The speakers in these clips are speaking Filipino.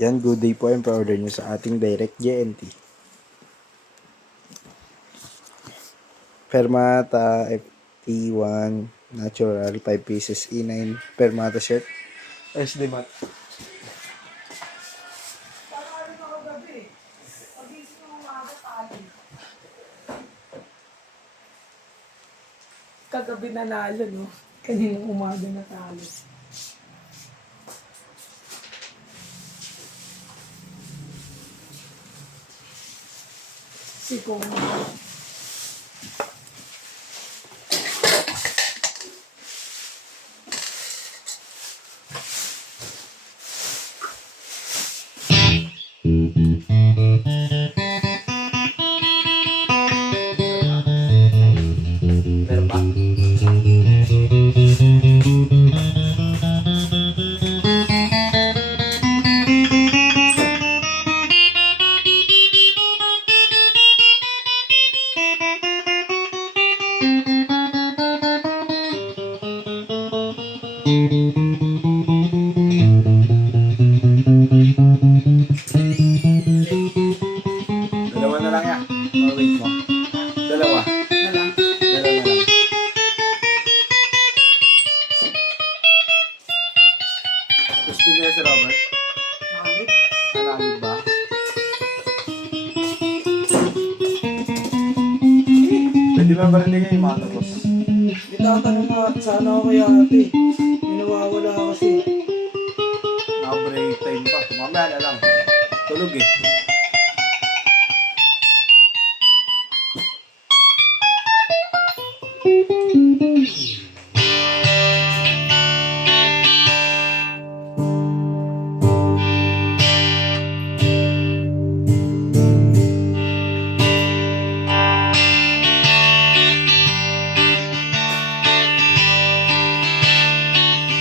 Yan, good day po yung pa-order nyo sa ating direct JNT. Fermata FT1 Natural 5 pieces E9 Fermata shirt. SD mat. Kagabi nanalo, no? Kaninang umaga natalo. Sipong. Meron ba? Dalawa na lang yan. Oh, wait mo. Dalawa. Wala. Dalawa na lang. Gusto niya si Robert? Nakalik. Nalagig ba? Pwede ba barinig yung mga tapos? Itatanong nga sana ako kay ate. Minawawala kasi. Naka-break time pa. Mamaya na lang. Tulog eh.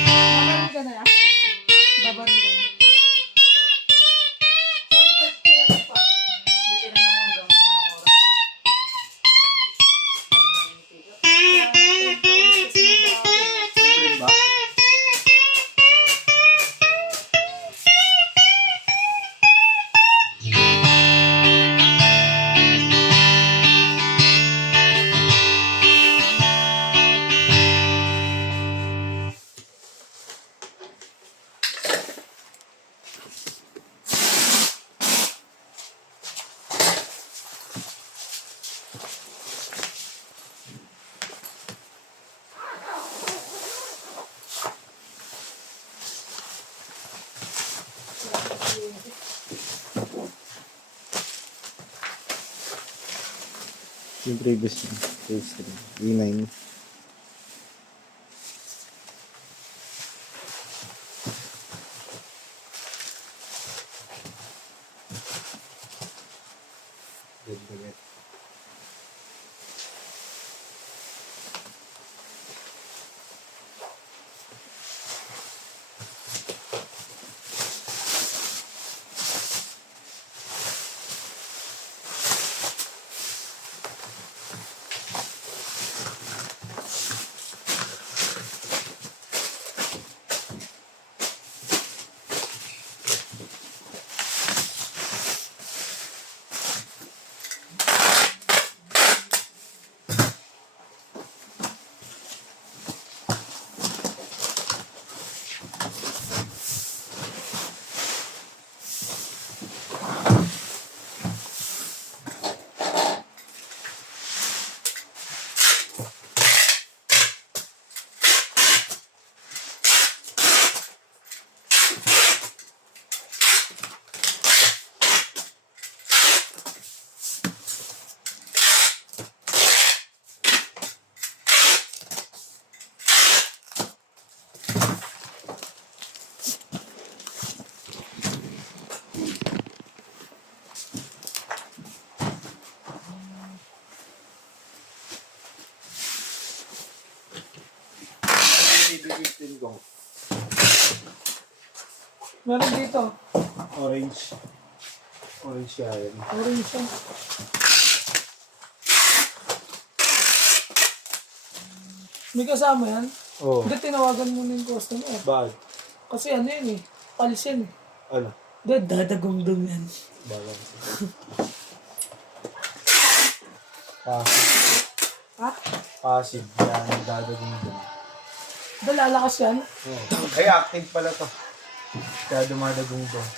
Babarin ka na yan? Babarin ka na. Sorry, pa. Hindi tinanong mo hanggang anong oras. Siyempre ba? Yung previous niya. Phase 3. E9. Good. CB15 ko. Meron dito. Orange. Orange siya yun. Orange siya. May kasama yan? Oo. Hindi, tinawagan mo na yung customer. Bakit? Kasi ano yun eh. Palis yan eh. Ano? Dadagundong yan. Bawang. Ha? Passive yan, dadagong doon. Lalakas yan. Ay, active pala to. Kaya dumadagong doon.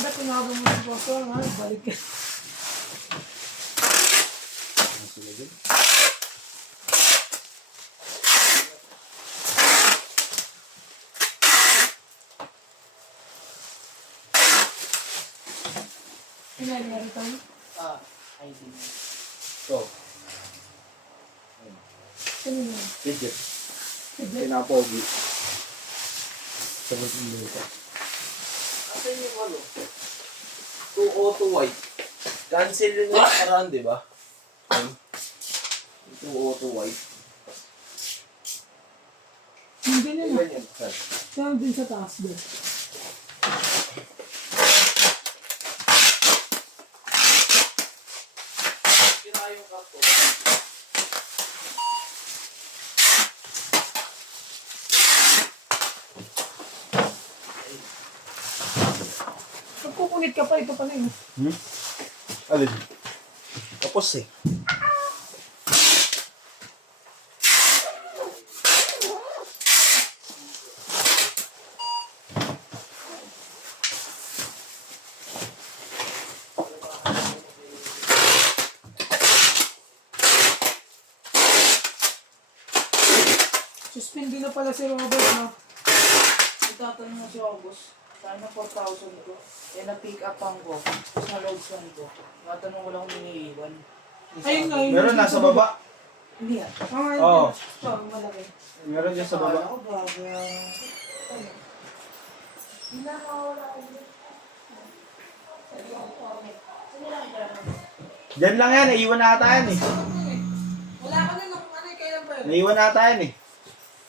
Ba't tinawag mo yung boso? Balik ka. Pinanyari tayo? I did. So, Sino yun? legit. Hindi. Pinapogi. 17 meter. Asan yung ano? 202 white. Cancel yun yung nakaraan, di ba? 202 white. Hindi na Ilan yun. yan? Saan? Saan din sa taas doon? Kira yung kapo. Pagkukunit ka pa, ito pa na yun. Alin? Tapos eh. Suspindi na pala si Robert, no? Nagtatanong na si August, sana 4,000 ko. Eh, na-pick up ang ko. Tapos na-loads ko. Tatanong ko lang kung iniiwan. Ayun nga, yun. Meron nasa baba. Hindi ah. Oo. Ito, malaki. Meron dyan sa baba. Ako, grabe. Diyan lang yan, naiwan nata yan eh. Wala ka na nung ano, kailan ba yun? Naiwan nata yan eh.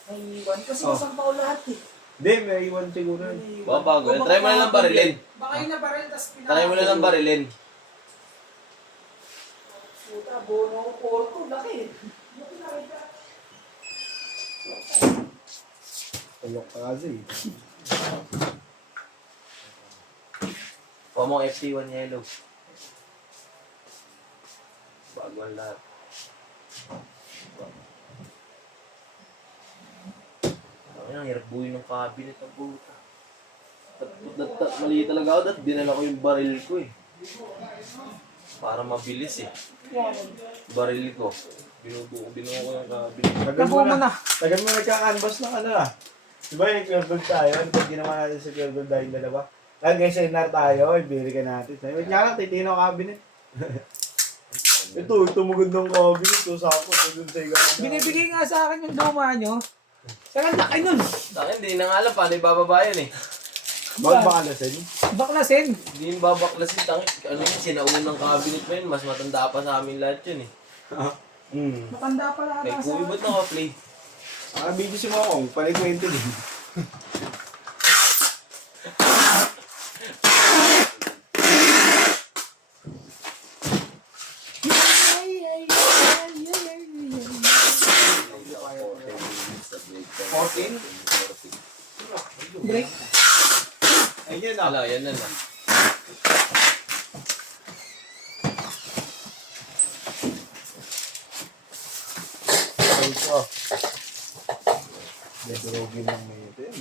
Naiiwan. Kasi Oh. kasang tao lahat eh. Hindi, may iwan siguro yan. Baka bago yan. Try mo na lang barilin. Baka yun na pa rin, tapos Try mo na lang barilin. Puta, bono ko porto. Laki eh. Tulok ka kasi eh. Kuha mo FT1 yellow. Bago ang lahat. Ang hirap buuin ng cabinet ng buta. Mali talaga ako, dinala ko yung baril ko eh. Para mabilis eh. Baril ko. Binubuo ko yung cabinet. Tagal mo na. Tagal mo nagka-canvas ng ano ah. Diba yung pure gold tayo? Ano pag ginawa natin sa pure gold tayong dalawa? Kahit guys, seminar tayo, ibili ka natin. Wait nga lang, titino cabinet. Ito magandang cabinet. Ito sako. Ito dun sa iga. binibigay nga sa akin yung luma nyo. Saka laki nun. Akin, hindi na nga alam paano ibababa yan eh. Bakit baka nasin? Baklasin. Hindi yung babaklasin, ano yun, sinaunang cabinet mo yun, mas matanda pa sa amin lahat yun eh. Matanda pala May ata kuwi, sa... ba't naka-play? Video si Mokong, panikwento din. Break. Ayun ah. Ala, yan na lang. Ito. Dedrogin lang na ito yun.